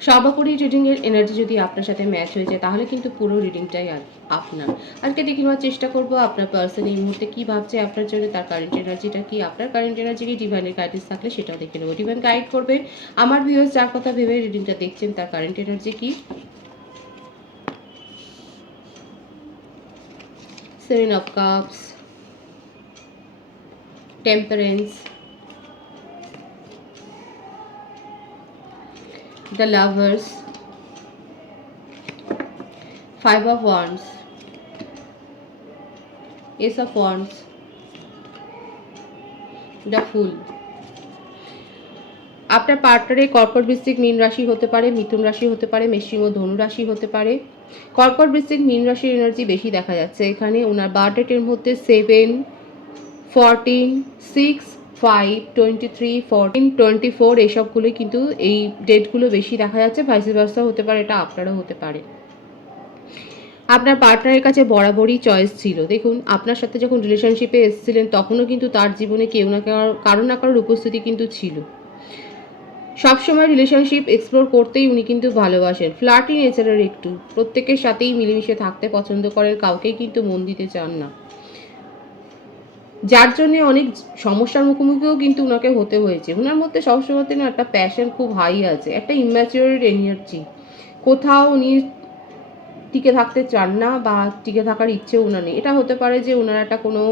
সর্বোপরি রিডিংয়ের এনার্জি যদি আপনার সাথে ম্যাচ হয়ে যায়, তাহলে কিন্তু পুরো রিডিংটাই আর- আপনার। আজকে দেখে নেওয়ার চেষ্টা করব আপনার পার্সন এই মুহূর্তে কী ভাবছে আপনার জন্য, তার কারেন্ট এনার্জিটা কি, আপনার কারেন্ট এনার্জি কি ডিভাইনের গাইডেন্স থাকলে সেটাও দেখে নেব। ডিভাইন গাইড করবে আমার ভিউয়ার্স যার কথা ভেবে রিডিংটা দেখছেন, তার কারেন্ট এনার্জি কি? Seven of cups temperance the lovers. Five of wands. Ace of wands. The fool. আপনার পার্টনারে কর্কট বৃশ্চিক মীন রাশি হতে পারে মিথুন রাশি হতে পারে মেশিং ও ধনু রাশি হতে পারে। কর্কট বৃশ্চিক মীন রাশির এনার্জি বেশি দেখা যাচ্ছে এখানে। ওনার বার্থ ডেটের মধ্যে seven fourteen six five twenty three fourteen twenty four এইসবগুলোই কিন্তু এই ডেটগুলো বেশি দেখা যাচ্ছে ভাইসি ভার্সা হতে পারে, এটা আপনারও হতে পারে। আপনার পার্টনারের কাছে বরাবরই চয়েস ছিল। দেখুন, আপনার সাথে যখন রিলেশনশিপে এসেছিলেন, তখনও কিন্তু তার জীবনে কেউ না কারও কারও না কারোর উপস্থিতি কিন্তু ছিল। সবসময় রিলেশনশিপ এক্সপ্লোর করতেই উনি কিন্তু ভালোবাসেন। ফ্ল্যাটি নেচারের একটু। প্রত্যেকের সাথেই মিলেমিশে থাকতে পছন্দ করেন, কাউকেই কিন্তু মন দিতে চান না। যার জন্যে অনেক সমস্যার মুখোমুখিও কিন্তু ওনাকে হতে হয়েছে। ওনার মধ্যে সবসময় না একটা প্যাশন খুব হাই আছে। একটা ইম্যাচিওর এনার্জি কোথাও উনি টিকে থাকতে চান না বা টিকে থাকার ইচ্ছে ওনার নেই। এটা হতে পারে যে ওনার একটা কোনো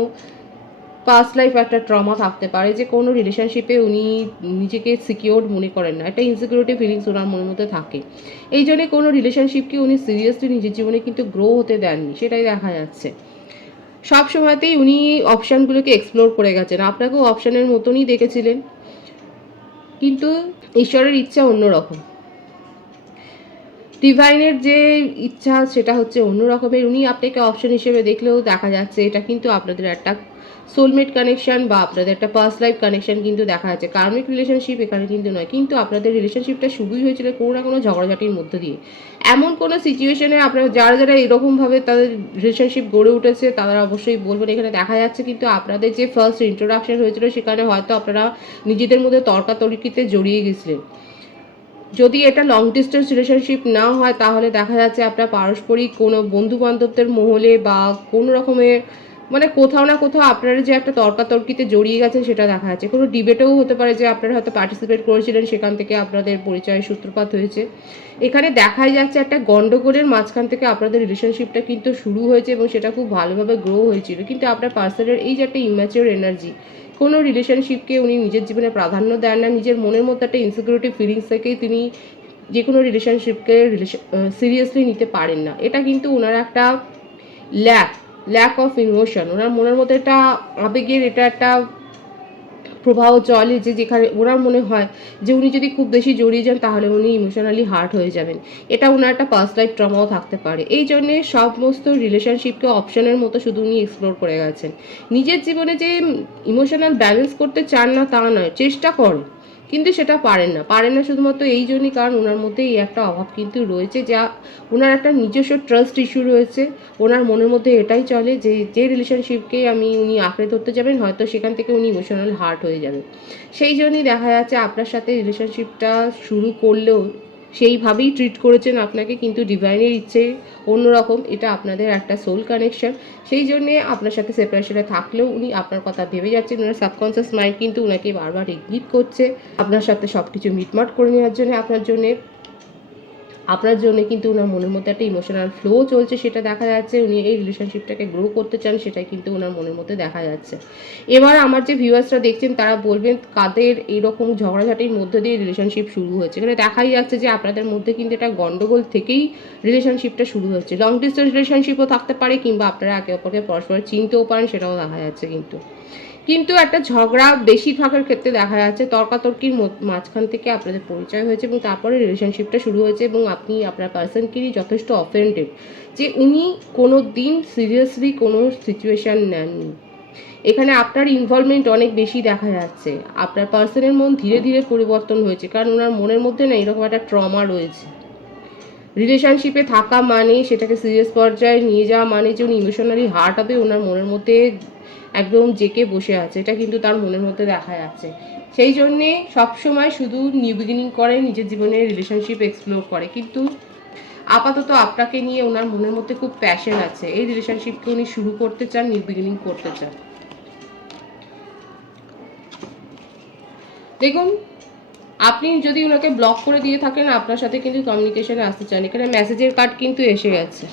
পাস্ট লাইফ একটা ট্রমা থাকতে পারে যে কোনো রিলেশনশিপে উনি নিজেকে সিকিওর মনে করেন না। একটা ইনসিকিউরিটি ফিলিংস ওনার মনের মধ্যে থাকে। এই জন্যে কোনো রিলেশনশিপকে উনি সিরিয়াসলি নিজের জীবনে কিন্তু গ্রো হতে দেননি। সেটাই দেখা যাচ্ছে। সব সময়তেই উনি অপশানগুলোকে এক্সপ্লোর করে গেছেন। আপনাকেও অপশানের মতনই দেখেছিলেন। কিন্তু ঈশ্বরের ইচ্ছা অন্যরকম। ডিভাইনের যে ইচ্ছা সেটা হচ্ছে অন্য রকমের উনি আপনাকে অপশন হিসেবে দেখলেও দেখা যাচ্ছে, এটা কিন্তু আপনাদের একটা সোলমেট কানেকশন বা আপনাদের একটা পার্স লাইফ কানেকশন কিন্তু দেখা যাচ্ছে। কার্মিক রিলেশনশিপ এখানে কিন্তু নয়, কিন্তু আপনাদের রিলেশনশিপটা শুরুই হয়েছিল কোনো না কোনো ঝগড়াঝাটির মধ্য দিয়ে। এমন কোনো সিচুয়েশনে আপনারা, যারা যারা এরকমভাবে তাদের রিলেশনশিপ গড়ে উঠেছে, তারা অবশ্যই বলবেন, এখানে দেখা যাচ্ছে কিন্তু আপনাদের যে ফার্স্ট ইন্ট্রোডাকশন হয়েছিল, সেখানে হয়তো আপনারা নিজেদের মধ্যে তর্কাতর্কিতে জড়িয়ে গেছিলেন। যদি এটা লং ডিস্টেন্স রিলেশনশিপ না হয়, তাহলে দেখা যাচ্ছে আপনার পারস্পরিক কোনো বন্ধু বান্ধবদের মহলে বা কোনো রকমের মানে কোথাও না কোথাও আপনারা যে একটা তর্কাতর্কিতে জড়িয়ে গেছেন সেটা দেখা যাচ্ছে। কোনো ডিবেটেও হতে পারে যে আপনারা হয়তো পার্টিসিপেট করেছিলেন, সেখান থেকে আপনাদের পরিচয়ের সূত্রপাত হয়েছে। এখানে দেখাই যাচ্ছে একটা গন্ডগোলের মাঝখান থেকে আপনাদের রিলেশনশিপটা কিন্তু শুরু হয়েছে এবং সেটা খুব ভালোভাবে গ্রো হয়েছিল। কিন্তু আপনার পার্সনের এই যে একটা ইম্যাচিওর এনার্জি কোনো রিলেশনশিপকে উনি নিজের জীবনে প্রাধান্য দেন না, নিজের মনের মধ্যে একটা ইনসিকিউরিটি ফিলিংস থেকেই তিনি যে কোনো রিলেশনশিপকে রিলেশন সিরিয়াসলি নিতে পারেন না। এটা কিন্তু ওনার একটা ল্যাক ল্যাক অফ ইমোশন ওনার মনের মধ্যে একটা আবেগের, এটা একটা প্রবাহ চলে যে যেখানে ওনার মনে হয় যে উনি যদি খুব বেশি জড়িয়ে যান তাহলে উনি ইমোশনালি হার্ট হয়ে যাবেন। এটা ওনার একটা পার্স লাইফ ট্রমাও থাকতে পারে। এই জন্যে সমস্ত রিলেশনশিপকে অপশনের মতো শুধু উনি এক্সপ্লোর করে গেছেন। নিজের জীবনে যে ইমোশনাল ব্যালেন্স করতে চান না তা নয়, চেষ্টা করেন। কিন্তু সেটা পারেন না। পারেন না শুধুমাত্র এই জন্যই, কারণ ওনার মধ্যে এই একটা অভাব কিন্তু রয়েছে যা ওনার একটা নিজস্ব ট্রাস্ট ইস্যু রয়েছে। ওনার মনের মধ্যে এটাই চলে যে যে রিলেশনশিপকে আমি উনি আঁকড়ে ধরতে যাবেন, হয়তো সেখান থেকে উনি ইমোশনাল হার্ট হয়ে যাবেন। সেই জন্যই দেখা যাচ্ছে আপনার সাথে রিলেশনশিপটা শুরু করলেও সেইভাবেই ট্রিট করেছেন আপনাকে, কিন্তু ডিভাইনের ইচ্ছে অন্যরকম, এটা আপনাদের একটা সোল কানেকশন সেই জন্যে আপনার সাথে সেপারেশনে থাকলেও উনি আপনার কথা ভেবে যাচ্ছেন ওনার সাবকনসিয়াস মাইন্ড কিন্তু ওনাকে বারবার ইঙ্গিত করছে। আপনার সাথে সব কিছু মিটমাট করে নেওয়ার জন্য, আপনার জন্যে আপনার জন্য কিন্তু ওনার মনের মধ্যে একটা ইমোশনাল ফ্লো চলছে, সেটা দেখা যাচ্ছে। উনি এই রিলেশনশিপটাকে গ্রো করতে চান সেটাই কিন্তু ওনার মনের মধ্যে দেখা যাচ্ছে। এবার আমার যে ভিউয়ার্সরা দেখছেন, তারা বলবেন কাদের এইরকম ঝগড়াঝাটির মধ্যে দিয়ে রিলেশনশিপ শুরু হয়েছে। এখানে দেখাই যাচ্ছে যে আপনাদের মধ্যে কিন্তু একটা গন্ডগোল থেকেই রিলেশনশিপটা শুরু হচ্ছে। লং ডিস্টেন্স রিলেশনশিপও থাকতে পারে, কিংবা আপনারা একে অপরকে পরস্পর চিনতেও পারেন, সেটাও দেখা যাচ্ছে কিন্তু। কিন্তু একটা ঝগড়া বেশিরভাগের ক্ষেত্রে দেখা যাচ্ছে তর্কাতর্কির মাঝখান থেকে আপনাদের পরিচয় হয়েছে এবং তারপরে রিলেশনশিপটা শুরু হয়েছে এবং আপনি আপনার পার্সনকে নিয়ে যথেষ্ট অফেন্ডেড যে উনি কোনো দিন সিরিয়াসলি কোনো সিচুয়েশান নেননি। এখানে আপনার ইনভলভমেন্ট অনেক বেশি দেখা যাচ্ছে। আপনার পার্সনের মন ধীরে ধীরে পরিবর্তন হয়েছে, কারণ ওনার মনের মধ্যে না এরকম একটা ট্রমা রয়েছে। রিলেশনশিপে থাকা মানে সেটাকে সিরিয়াস পর্যায়ে নিয়ে যাওয়া মানে যে উনি ইমোশনালি হার্ট হবে, ওনার মনের মধ্যে একদম জেকে বসে আছে। এটা কিন্তু তার মনের মধ্যে দেখা যাচ্ছে। সেই জন্যে সবসময় শুধু নিউ বিগিনিং করে, নিজের জীবনে রিলেশনশিপ এক্সপ্লোর করে। কিন্তু আপাতত আপনাকে নিয়ে ওনার মনের মধ্যে খুব প্যাশন আছে। এই রিলেশনশিপকে উনি শুরু করতে চান নিউ বিগিনিং করতে চান। দেখুন আপনি যদি ওনাকে ব্লক করে দিয়ে থাকেন, আপনার সাথে কিন্তু কমিউনিকেশনে আসতে চান এখানে মেসেজের কার্ড কিন্তু এসে গেছে।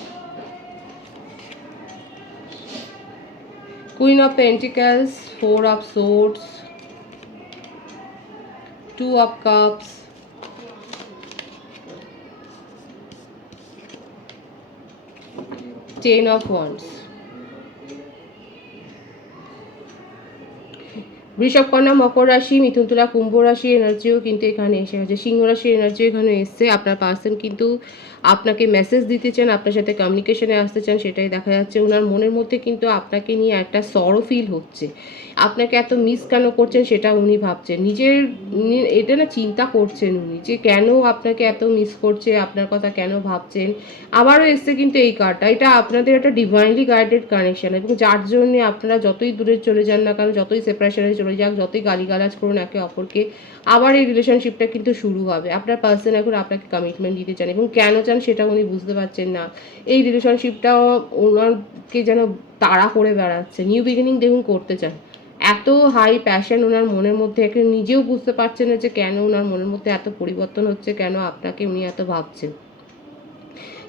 Queen of pentacles four of swords two of cups ten of wands বৃষভ কন্যা, মকর রাশি, মিথুন তুলা, কুম্ভ রাশির এনার্জিও কিন্তু এখানে এসে গেছে। সিংহ রাশির এনার্জিও এখানে এসছে, আপনার পার্সন কিন্তু আপনাকে মেসেজ দিতে চান, আপনার সাথে কমিউনিকেশনে আসতে চান, সেটাই দেখা যাচ্ছে। ওনার মনের মধ্যে কিন্তু আপনাকে নিয়ে একটা সরো ফিল হচ্ছে। আপনাকে এত মিস কেন করছেন সেটা উনি ভাবছেন। নিজের এটা না চিন্তা করছেন উনি যে কেন আপনাকে এত মিস করছে, আপনার কথা কেন ভাবছেন? আবারও এসছে কিন্তু এই কার্ডটা এটা আপনাদের একটা ডিভাইনলি গাইডেড কানেকশন এবং যার জন্যে আপনারা যতই দূরে চলে যান না কেন, যতই সেপারেশনে চলে যাক, যতই গালিগালাজ করুন একে অপরকে, আবার এই রিলেশনশিপটা কিন্তু শুরু হবে। আপনার পার্সন এখন আপনাকে কমিটমেন্ট দিতে চান এবং কেন চান সেটা উনি বুঝতে পারছেন না। এই রিলেশনশিপটা ওনারকে যেন তাড়া করে বেড়াচ্ছে। নিউ বিগিনিং দেখুন করতে চান। এত হাই প্যাশন ওনার মনের মধ্যে, একে নিজেও বুঝতে পারছেন না যে কেন ওনার মনের মধ্যে এত পরিবর্তন হচ্ছে, কেন আপনাকে উনি এত ভাবছেন।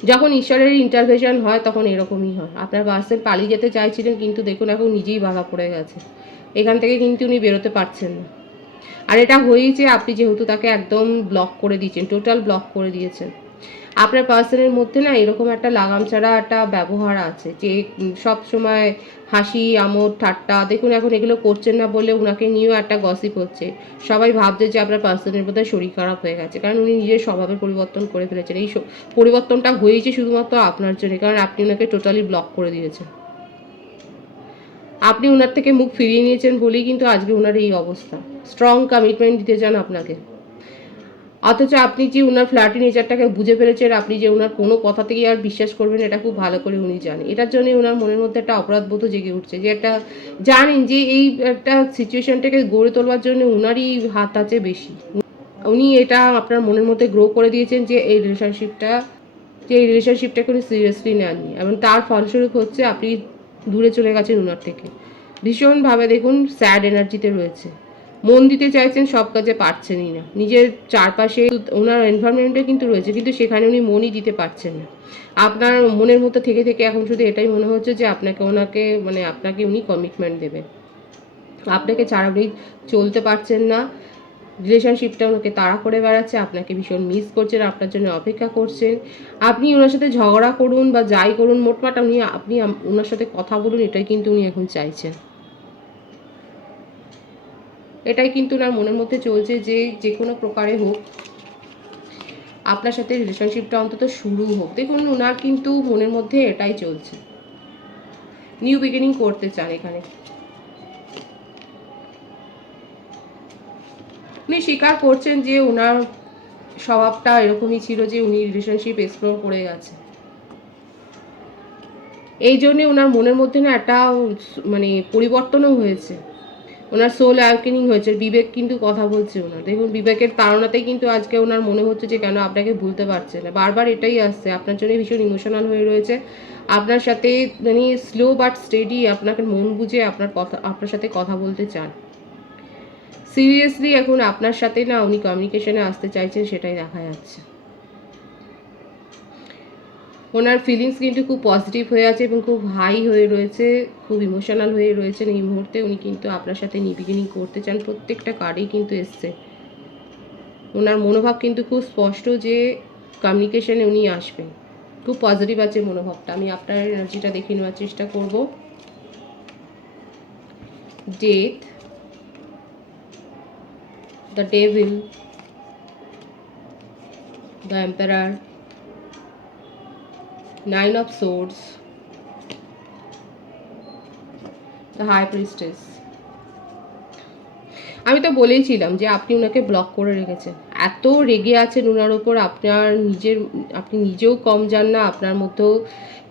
যখন ঈশ্বরের ইন্টারভেশন হয়, তখন এরকমই হয়। আপনার বাসে পালিয়ে যেতে চাইছিলেন, কিন্তু দেখুন এখন নিজেই বাধা পড়ে গেছে। এখান থেকে কিন্তু উনি বেরোতে পারছেন না। আর এটা হয়েছে আপনি যেহেতু তাকে একদম ব্লক করে দিয়েছেন টোটাল ব্লক করে দিয়েছেন। আপনার পার্সনের মধ্যে না এরকম একটা লাগাম ছাড়া একটা ব্যবহার আছে যে সব সময় হাসি, আমোদ, ঠাট্টা, দেখুন এখন এগুলো করছেন না বলে ওনাকে নিয়েও একটা গসিপ হচ্ছে। সবাই ভাবছে যে আপনার পার্সনের বোধহয় শরীর খারাপ হয়ে গেছে। কারণ উনি নিজের স্বভাবের পরিবর্তন করে ফেলেছেন। এই পরিবর্তনটা হয়েছে শুধুমাত্র আপনার জন্য। কারণ আপনি ওনাকে টোটালি ব্লক করে দিয়েছেন। আপনি ওনার থেকে মুখ ফিরিয়ে নিয়েছেন বলেই কিন্তু আজকে ওনার এই অবস্থা। স্ট্রং কমিটমেন্ট দিতে চান আপনাকে। অথচ আপনি যে ওনার ফ্ল্যাটি নেচারটাকে বুঝে ফেলেছেন, আপনি যে ওনার কোনো কথা থেকেই আর বিশ্বাস করবেন এটা খুব ভালো করে উনি জানেন এটার জন্য ওনার মনের মধ্যে একটা অপরাধবোধ জেগে উঠছে যে একটা জানেন যে এই একটা সিচুয়েশনটাকে গড়ে তোলবার জন্য ওনারই হাত আছে বেশি। উনি এটা আপনার মনের মধ্যে গ্রো করে দিয়েছেন যে এই রিলেশনশিপটা যে এই রিলেশনশিপটাকে উনি সিরিয়াসলি নেননি। এবং তার ফলস্বরূপ হচ্ছে আপনি দূরে চলে গেছেন ওনার থেকে। ভীষণভাবে দেখুন স্যাড এনার্জিতে রয়েছে। মন দিতে চাইছেন, সব কাজে পারছেনই না। নিজের চারপাশে ওনার এনভায়রনমেন্টে কিন্তু রয়েছে, কিন্তু সেখানে উনি মনই দিতে পারছেন না। আপনার মনের মতো থেকে থেকে এখন শুধু এটাই মনে হচ্ছে যে আপনাকে ওনাকে মানে আপনাকে উনি কমিটমেন্ট দেবে আপনাকে ছাড়া উনি চলতে পারছেন না। রিলেশনশিপটা ওনাকে তাড়া করে বেড়াচ্ছে, আপনাকে ভীষণ মিস করছেন, আপনার জন্য অপেক্ষা করছেন। আপনি ওনার সাথে ঝগড়া করুন বা যাই করুন, মোটমাট উনি, আপনি ওনার সাথে কথা বলুন, এটাই কিন্তু উনি এখন চাইছেন। এটাই কিন্তু ওনার মনের মধ্যে চলছে যে যে কোনো প্রকারে হোক, আপনার সাথে রিলেশনশিপটা অন্তত শুরু হোক। দেখুন, ওনার কিন্তু মনের মধ্যে এটাই চলছে। নিউ বিগিনিং করতে চান এখানে। উনি স্বীকার করছেন যে ওনার স্বভাবটা এরকমই ছিল যে উনি রিলেশনশিপ এক্সপ্লোর করে গেছে। এই জন্যে ওনার মনের মধ্যে না একটা মানে পরিবর্তনও হয়েছে। ওনার সোল অ্যাওকেনিং হয়েছে, বিবেক কিন্তু কথা বলছে ওনার। দেখুন, বিবেকের তাড়নাতেই কিন্তু আজকে ওনার মনে হচ্ছে যে কেন আপনাকে ভুলতে পারছে না। বারবার এটাই আসছে, আপনার জন্য ভীষণ ইমোশনাল হয়ে রয়েছে। আপনার সাথে মানে স্লো বাট স্টেডি আপনাকে মন বুঝে আপনার কথা, আপনার সাথে কথা বলতে চান। সিরিয়াসলি এখন আপনার সাথে না উনি কমিউনিকেশনে আসতে চাইছেন সেটাই দেখা যাচ্ছে। ওনার ফিলিংস কিন্তু খুব পজিটিভ হয়ে আছে এবং খুব হাই হয়ে রয়েছে খুব ইমোশনাল হয়ে রয়েছেন এই মুহূর্তে। উনি কিন্তু আপনার সাথে নিবিগিনিং করতে চান। প্রত্যেকটা কার্ডেই কিন্তু এসছে। ওনার মনোভাব কিন্তু খুব স্পষ্ট যে কমিউনিকেশানে উনি আসবেন। খুব পজিটিভ আছে মনোভাবটা। আমি আপনার এনার্জিটা দেখে নেওয়ার চেষ্টা করব। Death the devil, the emperor, nine of swords, the high priestess. আমি তো বলেইছিলাম যে আপনি ওনাকে ব্লক করে রেখেছেন। এত রেগে আছেন ওনার ওপর আপনার নিজের আপনি নিজেও কম যান না আপনার মধ্যেও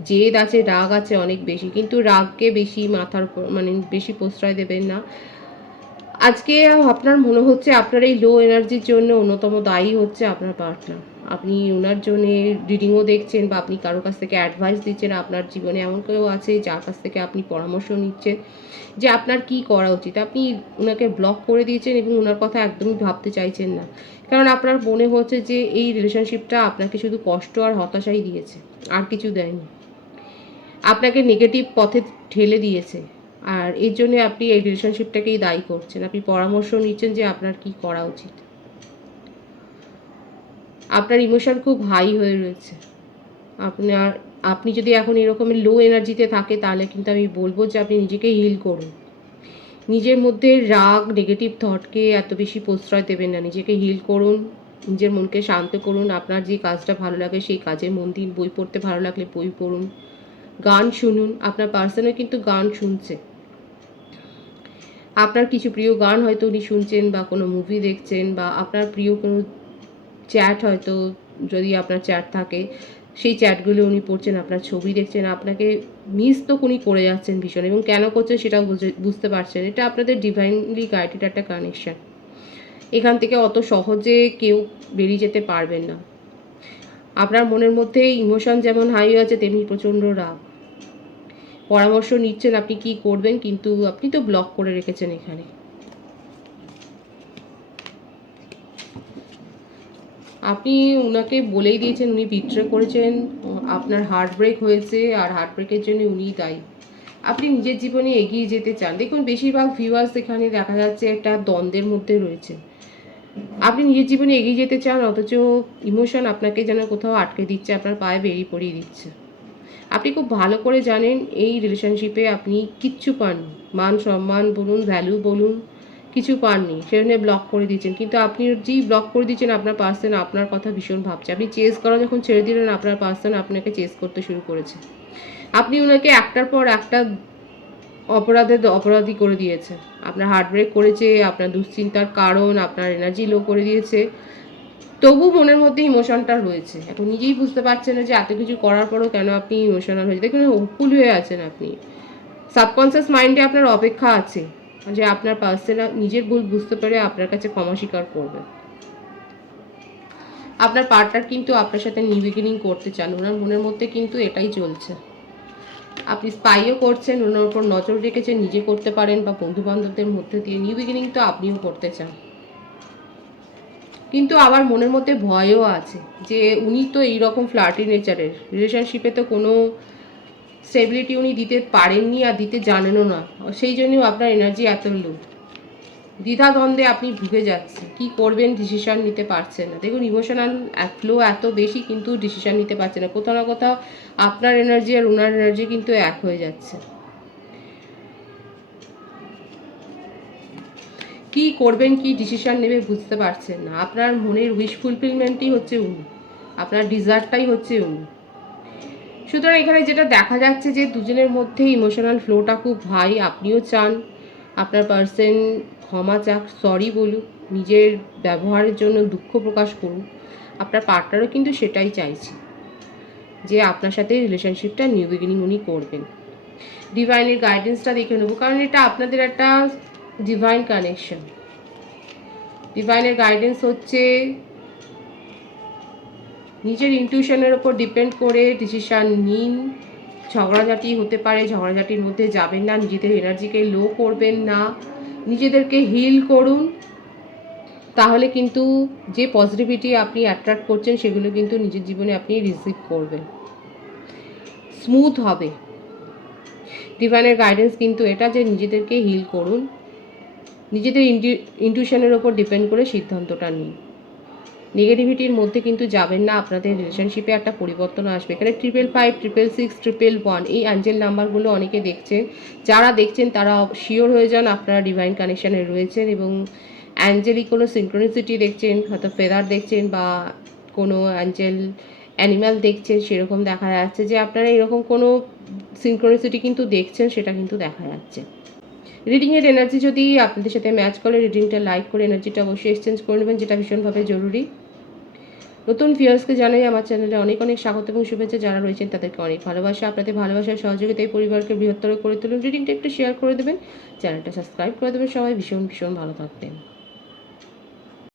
জেদ আছে রাগ আছে অনেক বেশি। কিন্তু রাগকে বেশি মাথার মানে বেশি প্রশ্রয় দেবেন না। আজকে আপনার মনে হচ্ছে আপনার এই লো এনার্জির জন্য অন্যতম দায়ী হচ্ছে আপনার পার্টনার আপনি ওনার জন্য রিডিংও দেখছেন বা আপনি কারও কাছ থেকে অ্যাডভাইস দিচ্ছেন আপনার জীবনে এমন কেউ আছে যার কাছ থেকে আপনি পরামর্শ নিচ্ছেন যে আপনার কি করা উচিত? আপনি ওনাকে ব্লক করে দিয়েছেন এবং ওনার কথা একদমই ভাবতে চাইছেন না। কারণ আপনার মনে হচ্ছে যে এই রিলেশনশিপটা আপনাকে শুধু কষ্ট আর হতাশাই দিয়েছে, আর কিছু দেয়নি। আপনাকে নেগেটিভ পথে ঠেলে দিয়েছে, আর এর জন্য আপনি এই রিলেশনশিপটাকেই দায়ী করছেন। আপনি পরামর্শ নিচ্ছেন যে আপনার কি করা উচিত। আপনার ইমোশন খুব হাই হয়ে রয়েছে। আপনার আপনি যদি এখন এরকমের লো এনার্জিতে থাকে, তাহলে কিন্তু আমি বলব যে আপনি নিজেকে হিল করুন। নিজের মধ্যে রাগ নেগেটিভ থটকে এত বেশি প্রশ্রয় দেবেন না। নিজেকে হিল করুন, নিজের মনকে শান্ত করুন, আপনার যে কাজটা ভালো লাগে সেই কাজে মন দিন। বই পড়তে ভালো লাগলে বই পড়ুন, গান শুনুন, আপনার পার্সনও কিন্তু গান শুনছে। আপনার কিছু প্রিয় গান হয়তো উনি শুনছেন বা কোনো মুভি দেখছেন বা আপনার প্রিয় কোনো চ্যাট হয়তো যদি আপনার চ্যাট থাকে, সেই চ্যাটগুলো উনি পড়ছেন, আপনার ছবি দেখছেন, আপনাকে মিস তো উনি করে যাচ্ছেন ভীষণ এবং কেন করছেন সেটাও বুঝে- বুঝতে পারছেন। এটা আপনাদের ডিভাইনলি গাইডেড একটা কানেকশান এখান থেকে অত সহজে কেউ বেরিয়ে যেতে পারবেন না। আপনার মনের মধ্যে ইমোশন যেমন হাই আছে, তেমনি প্রচণ্ড রাগ। পরামর্শ নিচ্ছেন আপনি কি করবেন, কিন্তু আপনি তো ব্লক করে রেখেছেন এখানে। আপনি ওনাকে বলেই দিয়েছেন, উনি বিট্রে করেছেন, আপনার হার্ট ব্রেক হয়েছে আর হার্ট ব্রেকের জন্য উনিই দায়ী। আপনি নিজের জীবনে এগিয়ে যেতে চান। দেখুন, বেশিরভাগ ভিউয়ার্স এখানে দেখা যাচ্ছে একটা দ্বন্দ্বের মধ্যে রয়েছে। আপনি নিজের জীবনে এগিয়ে যেতে চান, অথচ ইমোশন আপনাকে যেন কোথাও আটকে দিচ্ছে, আপনার পায়ে বেরিয়ে পড়িয়ে দিচ্ছে। আপনি খুব ভালো করে জানেন, এই রিলেশনশিপে আপনি কিচ্ছু পাননি। মান সম্মান বলুন ভ্যালু বলুন কিছু পাননি, সেজন্য ব্লক করে দিয়েছেন। কিন্তু আপনি যেই ব্লক করে দিয়েছেন আপনার পার্সন আপনার কথা ভীষণ ভাবছে। আপনি চেস করা যখন ছেড়ে দিলেন, আপনার পার্সন আপনাকে চেস করতে শুরু করেছে। আপনি ওনাকে একটার পর একটা অপরাধে অপরাধী করে দিয়েছে। আপনার হার্ট ব্রেক করেছে, আপনার দুশ্চিন্তার কারণ, আপনার এনার্জি লো করে দিয়েছে। তবু মনের মধ্যে ইমোশনটা রয়েছে। এখন নিজেই বুঝতে পারছেন না যে এত কিছু করার পরও কেন আপনি ইমোশনাল হয়েছে দেখুন হোপফুল হয়ে আছেন আপনি। সাবকনসিয়াস মাইন্ডে আপনার অপেক্ষা আছে। যে আপনার পার্সোনাল নিজের ভুল বুঝতে পেরে আপনার কাছে ক্ষমা স্বীকার করবে। আপনার পার্টনার কিন্তু আপনার সাথে নিউ বিগিনিং করতে চান। ওনার মনের মধ্যে কিন্তু এটাই চলছে। আপনি স্পাইও করছেন, ওনার উপর নজর রেখেছেন, নিজে করতে পারেন বা বন্ধু বান্ধবদের মধ্যে দিয়ে নিউ বিগিনিং তো আপনিও করতে চান। কিন্তু আবার মনের মধ্যে ভয়ও আছে যে উনি তো এইরকম ফ্লার্টি নেচারের রিলেশনশিপে তো কোনো স্টেবিলিটি উনি দিতে পারেননি আর দিতে জানেনও না। সেই জন্যও আপনার এনার্জি এত লো দ্বিধাদ্বন্দ্বে আপনি ভুগে যাচ্ছেন। কি করবেন ডিসিশন নিতে পারছেন না। দেখুন ইমোশনাল ফ্লো এত বেশি কিন্তু ডিসিশন নিতে পারছে না। কোথাও না কোথাও আপনার এনার্জি আর ওনার এনার্জি কিন্তু এক হয়ে যাচ্ছে। কি করবেন, কি ডিসিশন নেবে বুঝতে পারছেন না। আপনার মনের উইশ ফুলফিলমেন্টই হচ্ছে উনি। আপনার ডিজার্টটাই হচ্ছে উনি। সুতরাং এখানে যেটা দেখা যাচ্ছে যে দুজনের মধ্যে ইমোশনাল ফ্লোটা খুব হাই আপনিও চান, আপনার পার্সন ক্ষমা চাক সরি বলুক, নিজের ব্যবহারের জন্য দুঃখ প্রকাশ করুন আপনার পার্টনারও কিন্তু সেটাই চাইছে, যে আপনার সাথে রিলেশনশিপটা নিউ বিগিনিং উনি করবেন। ডিভাইনের গাইডেন্সটা দেখে নেব, কারণ এটা আপনাদের একটা ডিভাইন কানেকশন ডিভাইনের গাইডেন্স হচ্ছে নিজের ইনটিউশনের ওপর ডিপেন্ড করে ডিসিশান নিন। ঝগড়াঝাটি হতে পারে, ঝগড়াঝাটির মধ্যে যাবেন না, নিজেদের এনার্জিকে লো করবেন না। নিজেদেরকে হিল করুন। তাহলে কিন্তু যে পজিটিভিটি আপনি অ্যাট্রাক্ট করছেন, সেগুলো কিন্তু নিজের জীবনে আপনি রিসিভ করবেন। স্মুথ হবে। ডিভাইনের গাইডেন্স কিন্তু এটা যে নিজেদেরকে হিল করুন। নিজেদের ইনটিউশনের ওপর ডিপেন্ড করে সিদ্ধান্তটা নিন। নেগেটিভিটির মধ্যে কিন্তু যাবেন না, আপনাদের রিলেশনশিপে একটা পরিবর্তন আসবে। এখানে triple five triple six triple one এই অ্যাঞ্জেল নাম্বারগুলো অনেকে দেখছেন। যারা দেখছেন তারা শিওর হয়ে যান আপনারা ডিভাইন কানেকশানে রয়েছেন এবং অ্যাঞ্জেলিক কোনো সিনক্রোনিসিটি দেখছেন, হয়তো ফেদার দেখছেন বা কোনো অ্যাঞ্জেল অ্যানিম্যাল দেখছেন, সেরকম দেখা যাচ্ছে যে আপনারা এরকম কোনো সিনক্রোনিসিটি কিন্তু দেখছেন, সেটা কিন্তু দেখা যাচ্ছে। রিডিংয়ের এনার্জি যদি আপনাদের সাথে ম্যাচ করে রিডিংটা লাইক করে এনার্জিটা অবশ্যই এক্সচেঞ্জ করে নেবেন, যেটা ভীষণভাবে জরুরি। নতুন ভিউয়ার্সকে জানাই আমার চ্যানেলে অনেক অনেক স্বাগত এবং শুভেচ্ছা। যারা রয়েছেন তাদেরকে অনেক ভালোবাসা, আপনাদের ভালোবাসার সহযোগিতায় পরিবারকে বৃহত্তর করে তুলুন। রিডিংটা একটু শেয়ার করে দেবেন। চ্যানেলটা সাবস্ক্রাইব করে দেবেন। সবাই ভীষণ ভীষণ ভালো থাকবেন।